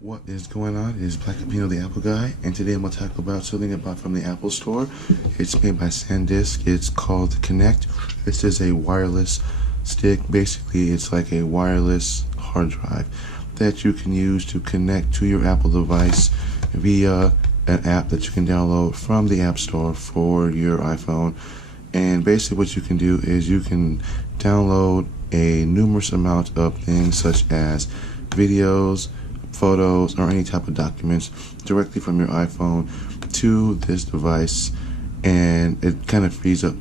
What is going on? It is Black Capino, the Apple guy, and today I'm going to talk about something about from the Apple Store. It's made by Sandisk. It's called the Connect. This is a wireless stick. Basically, it's like a wireless hard drive that you can use to connect to your Apple device via an app that you can download from the App Store for your iPhone. And basically what you can do is you can download a numerous amount of things such as videos, photos, or any type of documents directly from your iPhone to this device, and it kind of frees up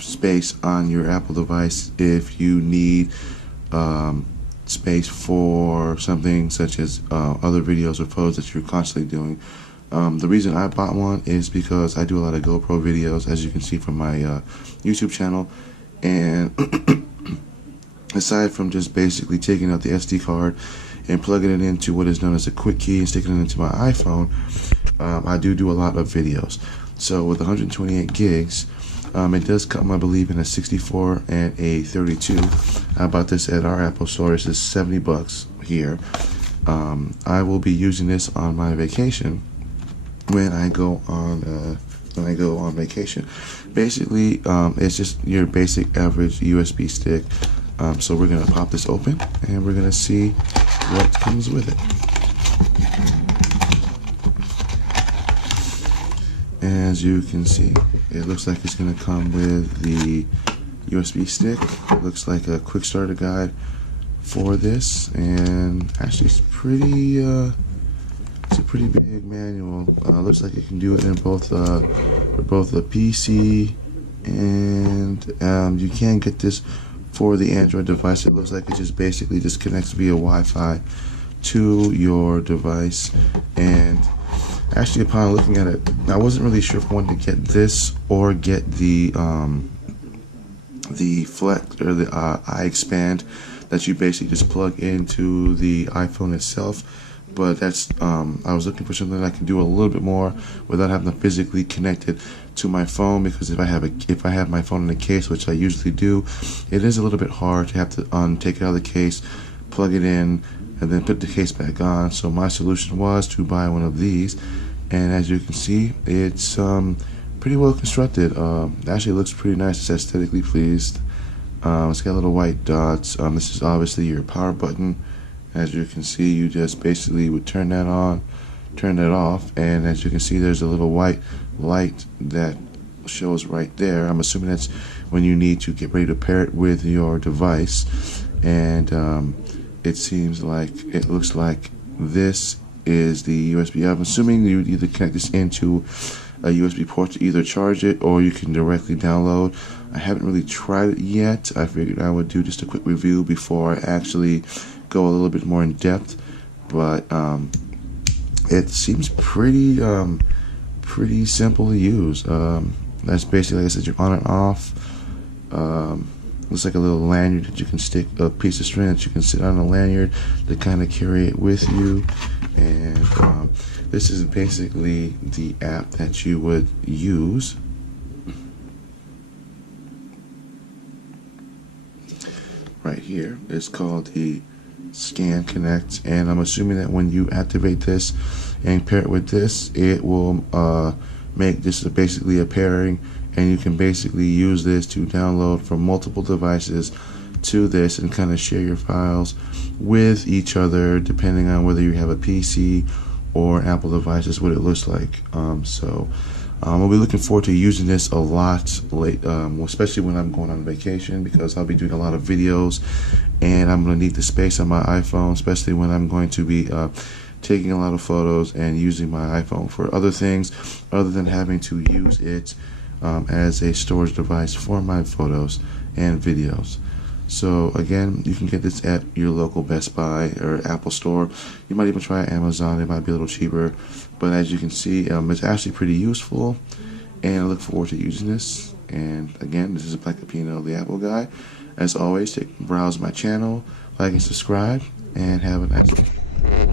space on your Apple device if you need space for something such as other videos or photos that you're constantly doing. The reason I bought one is because I do a lot of GoPro videos, as you can see from my YouTube channel, and aside from just basically taking out the SD card and plugging it into what is known as a quick key and sticking it into my iPhone, I do a lot of videos. So with 128 gigs, it does come, I believe, in a 64 and a 32. I bought this at our Apple Store. This is $70 here. I will be using this on my vacation when I go on vacation. Basically, it's just your basic average USB stick. So we're gonna pop this open and we're gonna see what comes with it. As you can see, it looks like it's gonna come with the USB stick. It looks like a quick starter guide for this, and actually it's a pretty big manual. Looks like you can do it in both for both the PC, and you can get this for the Android device. It looks like it just basically just connects via Wi-Fi to your device. And actually, upon looking at it, I wasn't really sure if I wanted to get this or get the Flex or the iExpand that you basically just plug into the iPhone itself. But that's I was looking for something that I can do a little bit more without having to physically connect it to my phone, because if I have my phone in a case, which I usually do, it is a little bit hard to have to take it out of the case, plug it in, and then put the case back on. So my solution was to buy one of these, and as you can see, it's pretty well constructed. Actually, it looks pretty nice. It's aesthetically pleased. It's got little white dots. This is obviously your power button. As you can see, you just basically would turn that on, turn that off, and as you can see, there's a little white light that shows right there. I'm assuming that's when you need to get ready to pair it with your device. And it looks like this is the USB. I'm assuming you would either connect this into a USB port to either charge it, or you can directly download. I haven't really tried it yet. I figured I would do just a quick review before I actually go a little bit more in depth, but it seems pretty simple to use. That's basically, like I said, you're on and off. Looks like a little lanyard that you can stick, a piece of string that you can sit on a lanyard to kind of carry it with you. And this is basically the app that you would use. Right here, it's called the Scan Connect, and I'm assuming that when you activate this and pair it with this, it will make this basically a pairing, and you can basically use this to download from multiple devices to this and kind of share your files with each other, depending on whether you have a PC or Apple device. Is what it looks like. I'll be looking forward to using this a lot especially when I'm going on vacation, because I'll be doing a lot of videos and I'm going to need the space on my iPhone, especially when I'm going to be taking a lot of photos and using my iPhone for other things other than having to use it as a storage device for my photos and videos. So again, you can get this at your local Best Buy or Apple Store. You might even try Amazon. It might be a little cheaper, but as you can see, it's actually pretty useful, and I look forward to using this. And again, this is Black Capino, the Apple guy. As always, browse my channel, like and subscribe, and have a nice day.